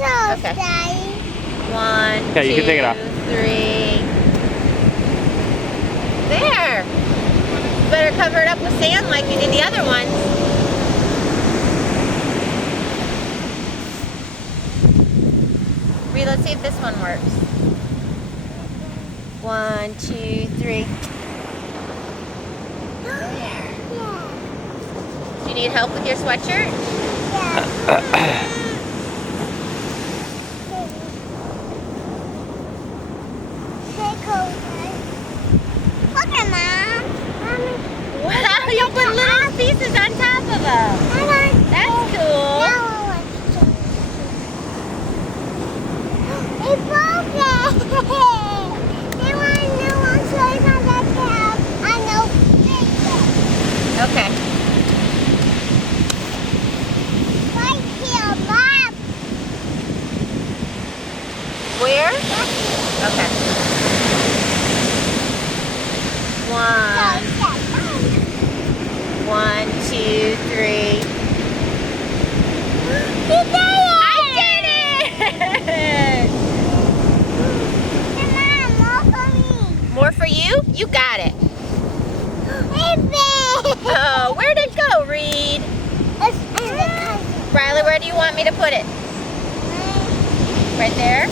Okay. One, Okay, you can take it off. 3. There. Better cover it up with sand like you did the other ones. Reid, let's see if this one works. 1, 2, 3. There. Do you need help with your sweatshirt? Wow, you put little pieces on top of them. That's cool. It's Okay. right here, Mom. Where? Okay. 1, 1, 2, 3. You did it! I did it! Mom, more for me. More for you? You got it. It's big. Oh, where'd it go, Reid? It's in the cousin. Riley, where do you want me to put it? Right there?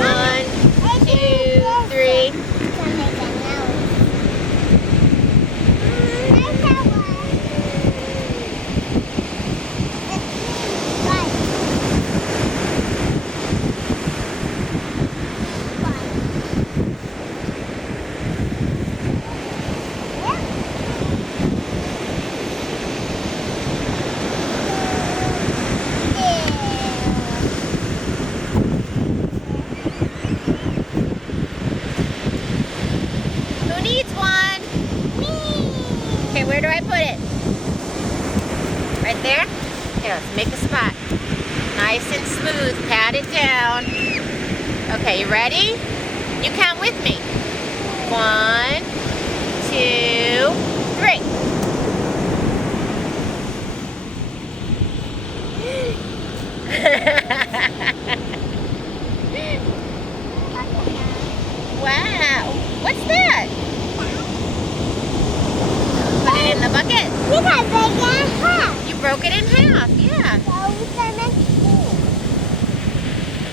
1, 2, 3. Who needs one? Okay, where do I put it? Right there? Here, let's make a spot. Nice and smooth. Pat it down. Okay, you ready? You count with me. 1, 2, 3. Wow. What's that? Put it in the bucket. You broke it in half, yeah.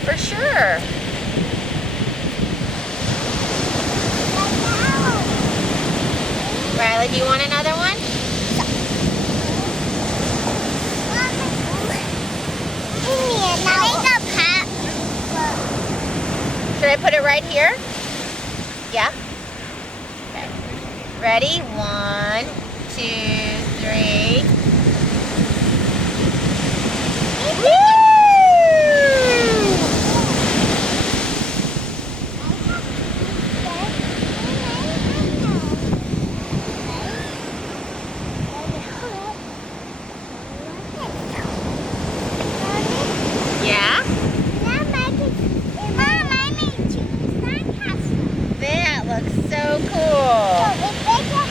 For sure. Riley, do you want another one? Should I put it right here? Yeah? Okay. Ready? 1, 2, 3. Woo! Yeah? That looks so cool.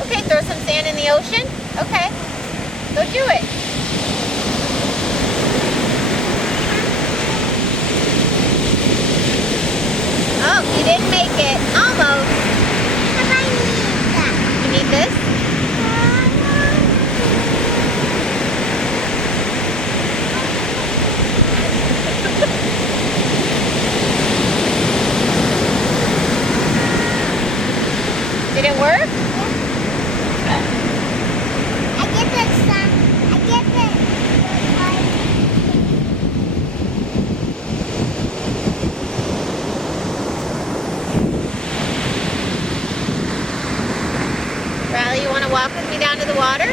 Okay, throw some sand in the ocean? Okay. Go do it. Oh, you didn't make it. Almost. You need this? Did it work? Riley, you want to walk with me down to the water?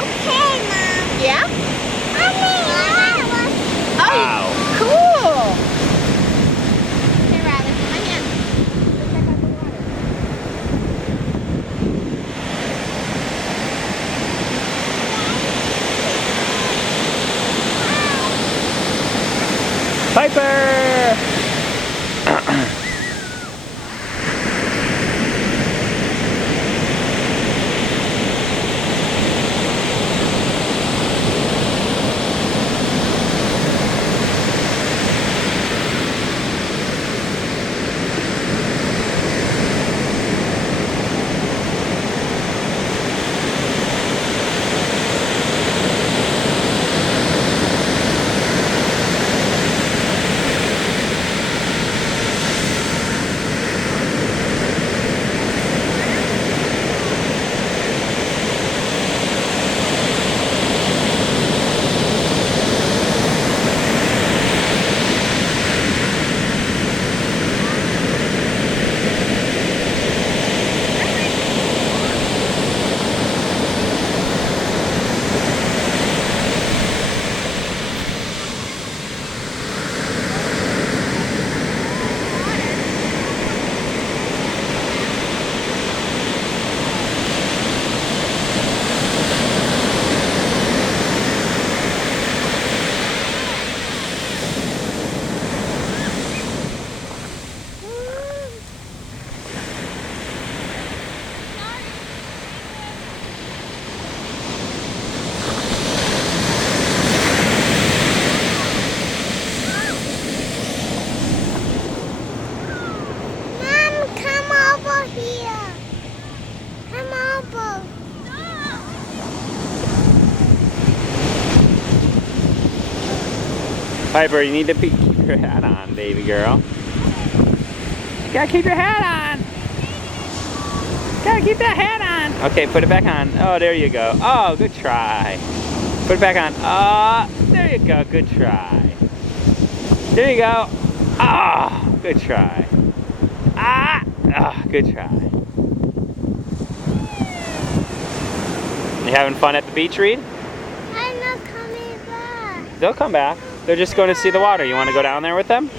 Okay, Mom. Yeah? Oh, Wow. cool. Here, Riley, come on in. Piper! Mom, come over here. Come over. Piper, you need to keep your hat on, baby girl. You gotta keep your hat on. Gotta keep that hat on. Okay, put it back on. Oh, there you go. Oh, good try. Put it back on. There you go. Good try. There you go. Oh, good try. Good try. You having fun at the beach, Reid? I'm not coming back. They'll come back. They're just going to see the water. You want to go down there with them?